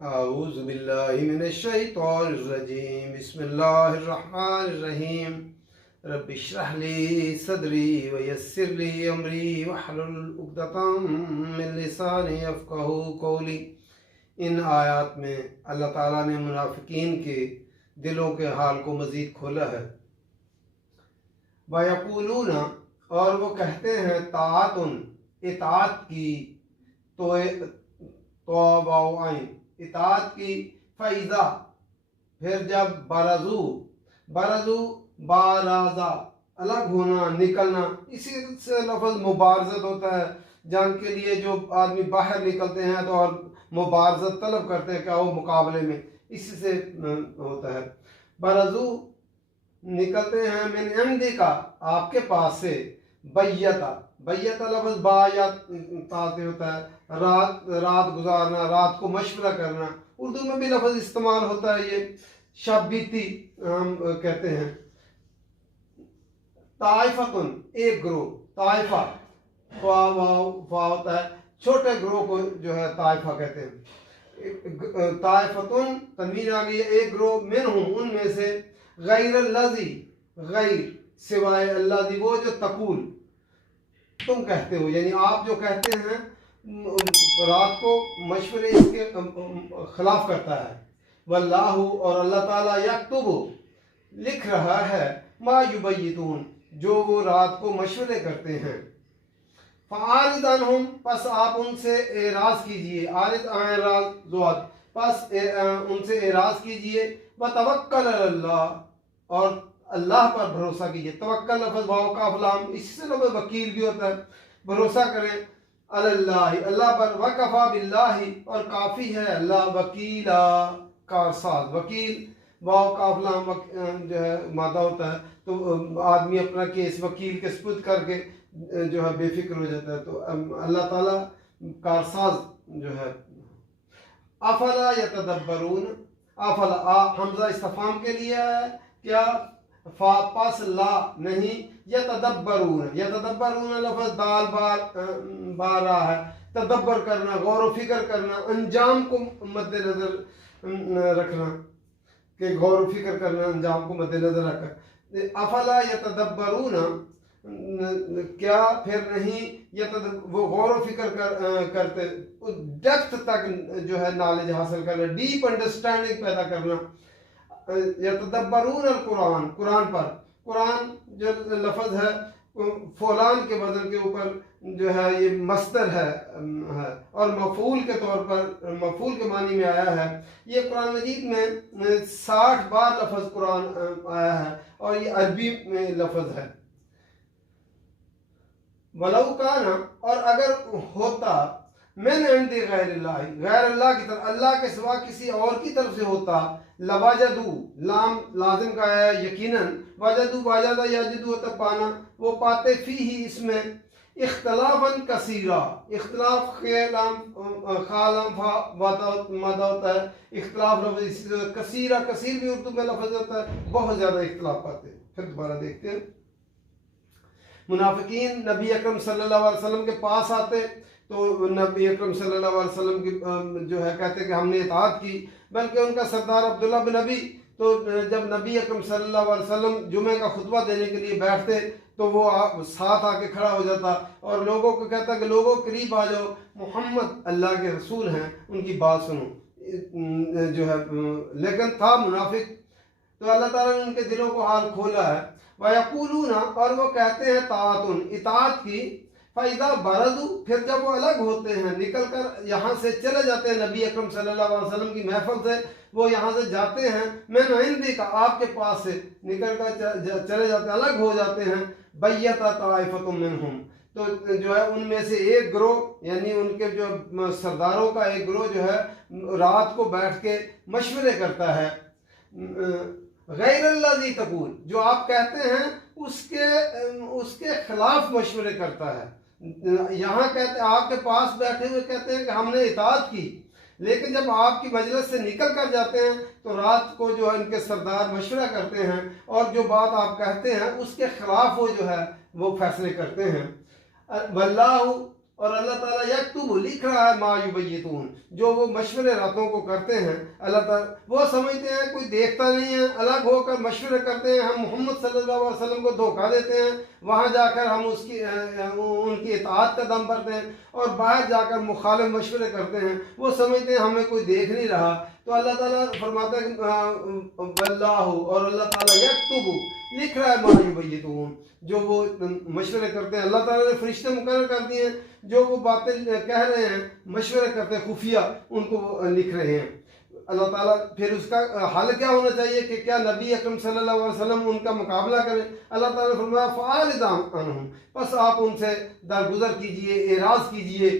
औज़ु बिल्लाहि मिनश्शैतानिर्रजीम बिस्मिल्लाहिर्रहमानिर्रहीम रब्बिश्रह ली सदरी व यस्सिर ली अमरी वहलुल उक़दतम मिन लिसानी यफ़क़हू क़ौली। इन आयत में अल्लाह ताला ने मुनाफिकीन के दिलों के हाल को मज़ीद खोला है। वयक़ूलूना, और वो कहते हैं, ताअतुन, इताअत की, तौबाइन, इताअत की, फ़ैज़ा, फिर जब बरज़ू, बरज़ू बाराज़ा, अलग होना, निकलना, इसी से लफ्ज़ मुबारज़त होता है। जंग के लिए जो आदमी बाहर निकलते हैं तो और मुबारज़त तलब करते हैं, क्या वो मुकाबले में, इसी से होता है। बरज़ू, निकलते हैं, मिन इंदिका, आपके पास से, बैयता, बैयता लफ्ज़ बायत ताते होता है, रात गुजारना, रात को मशवरा करना। उर्दू में भी लफ्ज़ इस्तेमाल होता है, ये शब बीती हम कहते हैं। ताइफतुन, एक ग्रोह, ताइफा होता है, छोटे ग्रोह को जो है ताइफा कहते हैं। ताइफतुन तनवीन आ गई है, एक ग्रोह, मिनहुम, उनमें से, गैरल्लज़ी, गैर सिवाय, अल्लज़ी वो जो तकूल तुम कहते हो, यानी आप जो कहते हैं रात को मशवरे इसके खिलाफ करता है। वल्लाहु, और अल्लाह ताला, यक्तुबु, लिख रहा है, मा युबय्यितून, जो वो रात को मशवरे करते हैं। फ़आरिज़ अन्हुम, पस आप उनसे एराज कीजिए, आरिज़ एराज ज़ुआत, पस उनसे एराज कीजिए। व तवक्कल अल्लाह, और अल्लाह पर भरोसा कीजिए। तवक्कल लफ्ज़ वाव काफ लाम, इससे लफ्ज़ वकील भी होता है, भरोसा करें अल्लाह, अल्लाह पर। वकफ़ा बिल्लाहि, और काफ़ी है अल्लाह, वकीला, कारसाज, वकील वाव काफ लाम जो है मादा होता है, तो आदमी अपना केस वकील के सुपुर्द करके जो है बेफिक्र हो जाता है, तो अल्लाह ताला कारसाज जो है। अफला यतदब्बरून, अफला हमजा इस्तिफ़ाम के लिए है, क्या फा पास ला नहीं, यतदब्बरून, यतदब्बरून लफ्ज़ दाल बार रहा है, तदब्बर करना, गौर फिक्र करना, अंजाम को मद्देनजर रखना, कि गौर फिक्र करना, अंजाम को मद्देनजर रखकर। अफला यतदब्बरून, क्या फिर नहीं, वो गौर फिक्र करते, डेप्थ तक जो है नॉलेज हासिल करना, डीप अंडरस्टैंडिंग पैदा करना। यतदब्बरून अल कुरान, कुरान पर, कुरान जो लफ्ज़ है फ़ौलान के वज़न के ऊपर जो है ये मस्दर है, और मफ़ूल के तौर पर, मफ़ूल के मानी में आया है। ये कुरान मजीद में 60 बार लफ्ज़ कुरान आया है, और ये अरबी में लफ्ज़ है। वलौ काना, और अगर होता, मिन इंदि गैरिल्लाह, गैर अल्लाह की तरफ, अल्लाह के सिवा किसी और की तरफ से होता, लवजदू, लाम लाजिम का है यकीनन, वजदू वाजदा यजदू होता पाना, वो पाते फी ही, इसमें, इख्तलाफन कसीरा, इख्तलाफ खालाम मादा होता है, इख्तलाफ लफ्ज़ कसीरा, कसीर भी उर्दू में लफ्ज़ होता है, बहुत ज़्यादा इख्तलाफ पाते हैं। फिर दोबारा देखते हैं, मुनाफिकीन नबी अकरम सल्लल्लाहु अलैहि वसल्लम के पास आते तो नबी अकरम सल्लल्लाहु अलैहि वसल्लम की जो है कहते कि हमने इताअत की, बल्कि उनका सरदार अब्दुल्ला बिन नबी, तो जब नबी अकरम सल्लल्लाहु अलैहि वसल्लम जुमे का खुतबा देने के लिए बैठते तो वो साथ आके खड़ा हो जाता और लोगों को कहता कि लोगों करीब आ जाओ, मोहम्मद अल्लाह के रसूल हैं, उनकी बात सुनो, जो है। लेकिन था मुनाफिक, तो अल्लाह ताला ने उनके दिलों को हाल खोला है। वयक़ूलूना, और वो कहते हैं, ताअतुन, इताअत की, फ़इज़ा बरज़ू, फिर जब वो अलग होते हैं, निकल कर यहाँ से चले जाते हैं, नबी अकरम सल्लल्लाहु अलैहि वसल्लम की महफिल से वो यहाँ से जाते हैं, मिन इंदिका, आपके पास से निकल कर चले जाते हैं, अलग हो जाते हैं, बैयता ताइफ़तुम मिनहुम, तो जो है उनमें से एक ग्रोह, यानी उनके जो सरदारों का एक ग्रोह जो है रात को बैठ के मशवरे करता है, गैरल्लज़ी तक़ूल, जो आप कहते हैं उसके खिलाफ मशवरे करता है। यहाँ कहते आपके पास बैठे हुए कहते हैं कि हमने इताअत की, लेकिन जब आपकी मजलिस से निकल कर जाते हैं तो रात को जो है इनके सरदार मशवरा करते हैं और जो बात आप कहते हैं उसके खिलाफ वो जो है वो फैसले करते हैं। वल्लाहु, और अल्लाह ताला यक्तुब लिख रहा है मा युबय्यितून, जो वो मशवरे रातों को करते हैं। अल्लाह ताला वो समझते हैं कोई देखता नहीं है, अलग होकर मशवरे करते हैं, हम मोहम्मद सल्लल्लाहु अलैहि वसल्लम को धोखा देते हैं, वहाँ जाकर हम उनकी इताअत का दम भरते हैं और बाहर जाकर मुखालिफ मशवरे करते हैं। वो समझते हैं हमें कोई देख नहीं रहा। तो अल्लाह ताला फरमाता है वल्लाहु, और अल्लाह ताला यक्तुबु लिख रहा है मा युबय्यितून, जो वो मशवरे करते हैं। अल्लाह ताला ने फरिश्ते मुकर्रर कर दिए हैं जो वो बातें कह रहे हैं, मशवरे करते हैं खुफिया, उनको वो लिख रहे हैं। अल्लाह ताला फिर उसका हल क्या होना चाहिए कि क्या नबी अकरम सल्लल्लाहु अलैहि वसल्लम उनका मुकाबला करें। अल्लाह ताला ने फरमाया फ़ारिज़ अन्हुम, बस आप उनसे दरगुजर कीजिए, एराज़ कीजिए,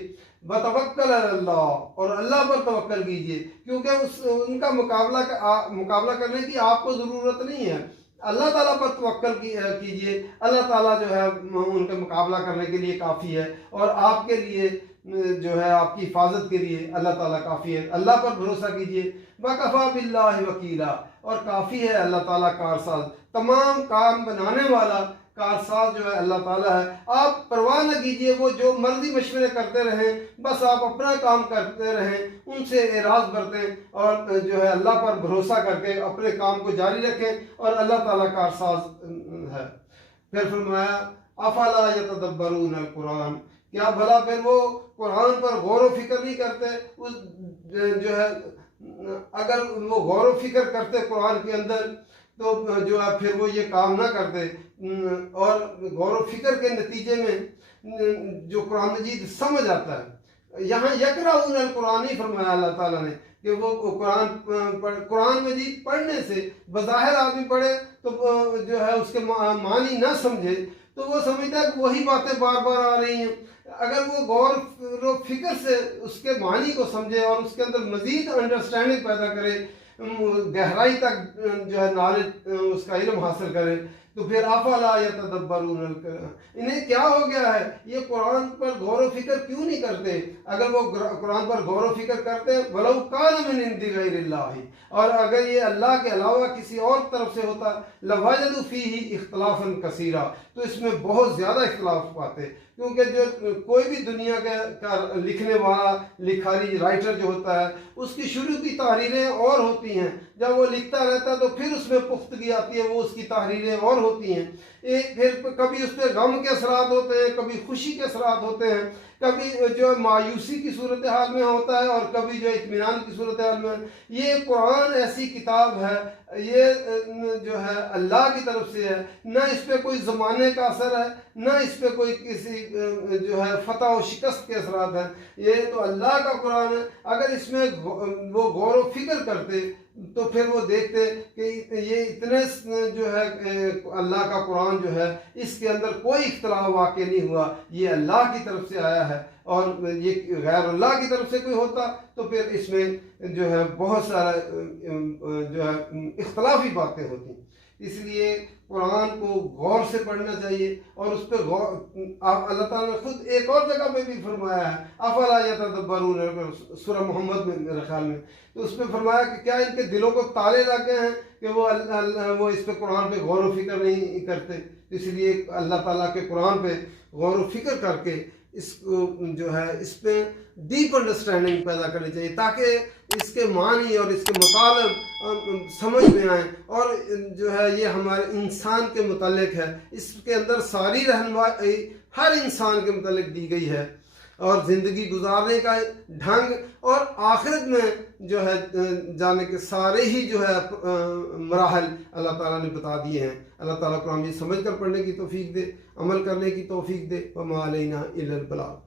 बतवक्कल अल्लाह, और अल्लाह पर तवक्कल कीजिए, क्योंकि उनका मुकाबला करने की आपको ज़रूरत नहीं है। अल्लाह ताला पर तवक्कल कीजिए, अल्लाह ताला जो है उनका मुकाबला करने के लिए काफ़ी है, और आपके लिए जो है आपकी हिफाजत के लिए अल्लाह ताला काफ़ी है। अल्लाह पर भरोसा कीजिए, वकफ़ा बिल्लाहि वकीला, और काफ़ी है अल्लाह ताला कारसाज, तमाम काम बनाने वाला कारसाज जो है अल्लाह ताला है। आप परवाह न कीजिए, वो जो मर्जी मशवरे करते रहें, बस आप अपना काम करते रहें, उनसे एराज बरतें, और जो है अल्लाह पर भरोसा करके अपने काम को जारी रखें, और अल्लाह ताला कारसाज है। फिर फरमाया अफला यतदब्बरून अल कुरान, क्या भला फिर वो कुरान पर गौर व फिक्र नहीं करते। उस जो है अगर वो गौर व फिक्र करते कुरान के अंदर, तो जो है फिर वो ये काम ना करते, और गौर व फिक्र के नतीजे में जो कुरान मजीद समझ आता है। यहाँ यकराऊन अल कुरान ही फरमाया अल्लाह ताला ने कि वो कुरान मजीद पढ़ने से बज़ाहिर आदमी पढ़े तो जो है उसके मानी ना समझे, तो वो समझता है कि वही बातें बार बार आ रही हैं। अगर वो गौर फिक्र से उसके मानी को समझे और उसके अंदर मजीद अंडरस्टैंडिंग पैदा करे, गहराई तक जो है नॉलेज उसका इल्म हासिल करे, तो फिर अफला यतदब्बरून, इन्हें क्या हो गया है, ये कुरान पर गौर व फिक्र क्यों नहीं करते। अगर वो कुरान पर गौर व फिक्र करते वलौ कान मिन इंदि गैरिल्लाहि, और अगर ये अल्लाह के अलावा किसी और तरफ से होता लवजदू फीही इख्तिलाफन कसीरा, तो इसमें बहुत ज़्यादा इख्तिलाफ पाते, क्योंकि जो कोई भी दुनिया का लिखने वाला लिखारी राइटर जो होता है, उसकी शुरू की तहरीरें और होती हैं, जब वो लिखता रहता है तो फिर उसमें पुख्तगी आती है, वो उसकी तहरीरें और होती हैं। फिर कभी उस पर गम के असरात होते हैं, कभी खुशी के असरात होते हैं, कभी जो मायूसी की सूरत हाल में होता है, और कभी जो इत्मीनान की सूरत हाल में। ये कुरान ऐसी किताब है, ये जो है अल्लाह की तरफ से है, न इस पर कोई ज़माने का असर है, न इस पर कोई किसी जो है फतह और शिकस्त के असरात हैं। ये तो अल्लाह का कुरान है। अगर इसमें वो गौर व फिक्र करते तो फिर वो देखते कि ये इतने जो है अल्लाह का कुरान जो है, इसके अंदर कोई इख्तिलाफ वाक़ई नहीं हुआ, ये अल्लाह की तरफ से आया है, और ये गैर अल्लाह की तरफ से कोई होता तो फिर इसमें जो है बहुत सारा जो है इख्तलाफी बातें होती। इसलिए कुरान को गौर से पढ़ना चाहिए, और उस पर गौर अल्लाह ताला ने खुद एक और जगह पे भी फरमाया है, अफला यतदब्बरून, सूरह मोहम्मद में मेरे ख्याल में, तो उसमें फरमाया कि क्या इनके दिलों को ताले लग गए हैं कि वो इस पे कुरान पे गौर व फिक्र नहीं करते। इसलिए अल्लाह ताला के कुरान पे गौर व फिक्र करके इसको जो है इस पे डीप अंडरस्टैंडिंग पैदा करनी चाहिए, ताकि इसके मानी और इसके मुतालिब समझ में आए, और जो है ये हमारे इंसान के मुतालिक है, इसके अंदर सारी रहनुमाई हर इंसान के मुतालिक दी गई है, और ज़िंदगी गुजारने का ढंग और आखिरत में जो है जाने के सारे ही जो है मराहल अल्लाह ताला ने बता दिए हैं। अल्लाह ताला को हम ये समझ कर पढ़ने की तौफीक दे, अमल करने की तौफीक दे। वमा अलैना इल्लल बलाग।